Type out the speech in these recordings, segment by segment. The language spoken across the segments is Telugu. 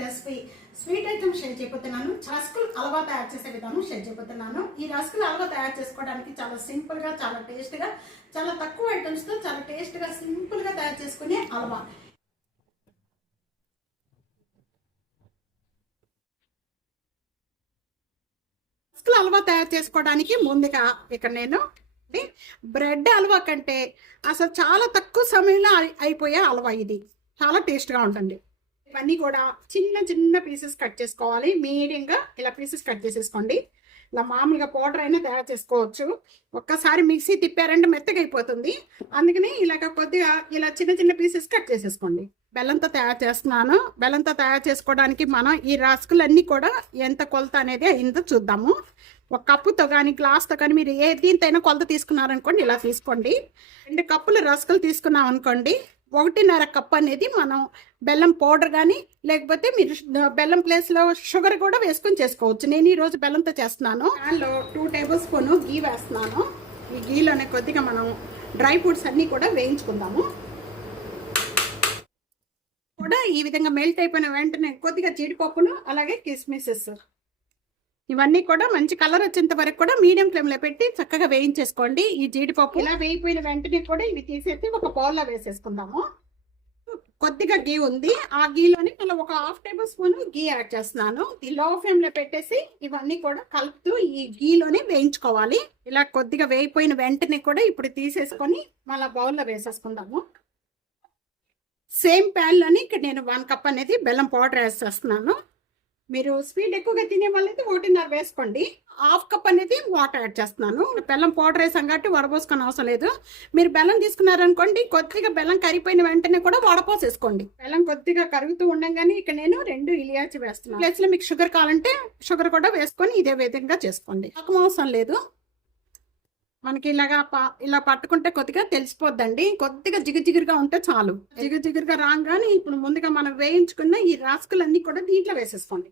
రెసిపీ స్వీట్ ఐటమ్ షేర్ చేయబోతున్నాను. రస్కులు హల్వా తయారు చేసే విధానం షేర్ చేయబోతున్నాను. ఈ రస్కులు హల్వా తయారు చేసుకోవడానికి చాలా సింపుల్గా చాలా టేస్ట్గా చాలా తక్కువ ఐటమ్స్తో చాలా టేస్ట్గా సింపుల్గా తయారు చేసుకునే హల్వా రస్కులు హల్వా తయారు చేసుకోవడానికి ముందుగా ఇక్కడ నేను బ్రెడ్ హల్వా కంటే అసలు చాలా తక్కువ సమయంలో అయిపోయే హల్వా ఇది. చాలా టేస్ట్గా ఉంటుంది. ఇవన్నీ కూడా చిన్న చిన్న పీసెస్ కట్ చేసుకోవాలి. మీడియంగా ఇలా పీసెస్ కట్ చేసేసుకోండి. ఇలా మామూలుగా పౌడర్ అయినా తయారు చేసుకోవచ్చు. ఒక్కసారి మిక్సీ తిప్పారంటే మెత్తగా అయిపోతుంది అందుకని ఇలాగ కొద్దిగా ఇలా చిన్న చిన్న పీసెస్ కట్ చేసేసుకోండి. బెల్లంతో తయారు చేస్తున్నాను. బెల్లంతో తయారు చేసుకోవడానికి మనం ఈ రస్కులన్నీ కూడా ఎంత కొలత అనేది అయిందో చూద్దాము. ఒక కప్పుతో కానీ గ్లాస్తో కానీ మీరు ఏ దీంతైనా కొలత తీసుకున్నారనుకోండి ఇలా తీసుకోండి. రెండు కప్పులు రస్కులు తీసుకున్నాం అనుకోండి ఒకటిన్నర కప్ అనేది మనం బెల్లం పౌడర్ కానీ లేకపోతే మీరు బెల్లం ప్లేస్లో షుగర్ కూడా వేసుకొని చేసుకోవచ్చు. నేను ఈరోజు బెల్లంతో చేస్తున్నాను. దానిలో టూ టేబుల్ స్పూన్ గీ వేస్తున్నాను. ఈ గీలోనే కొద్దిగా మనం డ్రై ఫ్రూట్స్ అన్నీ కూడా వేయించుకుందాము. కూడా ఈ విధంగా మెల్ట్ అయిపోయిన వెంటనే కొద్దిగా జీడిపప్పును అలాగే కిస్మిసెస్. ఇవన్నీ కూడా మంచి కలర్ వచ్చేంత వరకు కూడా మీడియం ఫ్లేమ్లో పెట్టి చక్కగా వేయించేసుకోండి. ఈ జీడిపప్పు ఇలా వేయిపోయిన వెంటనే కూడా ఇవి తీసేసి ఒక బౌల్లో వేసేసుకుందాము. కొద్దిగా గీ ఉంది. ఆ గీలోని మళ్ళీ ఒక half table spoon ghee add చేస్తున్నాను. ఈ లో ఫ్లేమ్లో పెట్టేసి ఇవన్నీ కూడా కలుపుతూ ఈ గీలోనే వేయించుకోవాలి. ఇలా కొద్దిగా వేయిపోయిన వెంటనే కూడా ఇప్పుడు తీసేసుకొని మళ్ళీ బౌల్లో వేసేసుకుందాము. సేమ్ ప్యాన్లోని ఇక్కడ నేను వన్ కప్ అనేది బెల్లం పౌడర్ వేసేస్తున్నాను మీరు స్వీట్ ఎక్కువగా తినే వాళ్ళైతే ఒకటిన్నర వేసుకోండి. హాఫ్ కప్ అనేది వాటర్ యాడ్ చేస్తున్నాను. బెల్లం పౌడర్ వేసాం కాబట్టి వడపోసుకొని అవసరం లేదు. మీరు బెల్లం తీసుకున్నారనుకోండి కొద్దిగా బెల్లం కరిగిపోయిన వెంటనే కూడా వడపోసేసుకోండి. బెల్లం కొద్దిగా కరుగుతూ ఉండగానే ఇక్కడ నేను రెండు ఇలియాచి వేస్తున్నాను. ప్లేస్లో మీకు షుగర్ కావాలంటే షుగర్ కూడా వేసుకొని ఇదే విధంగా చేసుకోండి. పాకం అవసరం లేదు. మనకి ఇలాగా ఇలా పట్టుకుంటే కొద్దిగా తెలిసిపోద్దండి. కొద్దిగా జిగుజిగురుగా ఉంటే చాలు. జిగు జిగురుగా రాగానే ఇప్పుడు ముందుగా మనం వేయించుకున్న ఈ రాసుకులన్నీ కూడా దీంట్లో వేసేసుకోండి.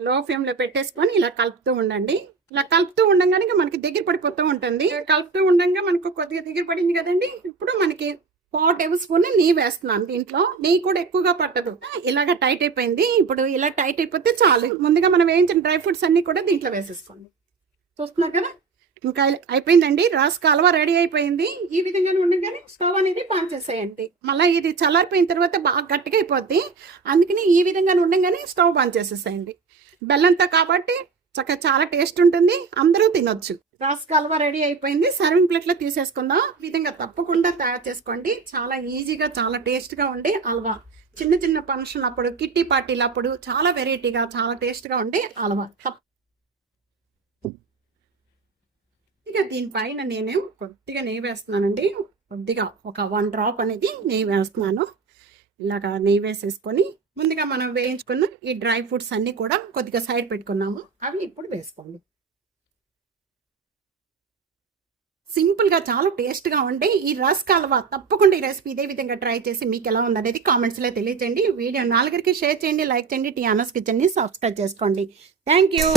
లో ఫ్లేమ్లో పెట్టేసుకొని ఇలా కలుపుతూ ఉండండి. ఇలా కలుపుతూ ఉండగానే మనకి దగ్గర పడిపోతూ ఉంటుంది. కలుపుతూ ఉండగా మనకు కొద్దిగా దగ్గర పడింది కదండి. ఇప్పుడు మనకి పావు టేబుల్ స్పూన్ నెయ్యి వేస్తున్నాను దీంట్లో. నెయ్యి కూడా ఎక్కువగా పట్టదు. ఇలాగ టైట్ అయిపోయింది. ఇప్పుడు ఇలా టైట్ అయిపోతే చాలు. ముందుగా మనం వేయించిన డ్రై ఫ్రూట్స్ అన్ని కూడా దీంట్లో వేసేసుకోండి. చూస్తున్నారు కదా? ఇంకా అయిపోయిందండి. రాస్ కాలువ రెడీ అయిపోయింది. ఈ విధంగానే కానీ స్టవ్ అనేది పాన్ చేసేయండి. మళ్ళీ ఇది చల్లారిపోయిన తర్వాత బాగా గట్టిగా అయిపోద్ది. అందుకని ఈ విధంగా ఉండగానే స్టవ్ పాన్ చేసేసేయండి. బెల్లంతో కాబట్టి చక్కగా చాలా టేస్ట్ ఉంటుంది. అందరూ తినొచ్చు. రాస్ కాలువ రెడీ అయిపోయింది. సర్వింగ్ ప్లేట్లో తీసేసుకుందాం. ఈ విధంగా తప్పకుండా తయారు చేసుకోండి. చాలా ఈజీగా చాలా టేస్ట్గా ఉండే హల్వా చిన్న చిన్న ఫంక్షన్ అప్పుడు కిట్టి పార్టీలు అప్పుడు చాలా వెరైటీగా చాలా టేస్ట్గా ఉండే హల్వా కొద్దిగా దీనిపైన నేను కొద్దిగా నెయ్యి వేస్తున్నానండి. కొద్దిగా ఒక వన్ డ్రాప్ అనేది నెయ్యి వేస్తున్నాను. ఇలాగా నెయ్యి వేసేసుకొని ముందుగా మనం వేయించుకున్న ఈ డ్రై ఫ్రూట్స్ అన్నీ కూడా కొద్దిగా సైడ్ పెట్టుకున్నాము. అవి ఇప్పుడు వేసుకోండి. సింపుల్గా చాలా టేస్ట్గా ఉండే ఈ రస్ హల్వా తప్పకుండా ఈ రెసిపీ ఇదే విధంగా ట్రై చేసి మీకు ఎలా ఉందనేది కామెంట్స్లో తెలియజేయండి. వీడియో నాలుగురికి షేర్ చేయండి లైక్ చేయండి టీ అనస్ కిచెన్ని సబ్స్క్రైబ్ చేసుకోండి. Thank you.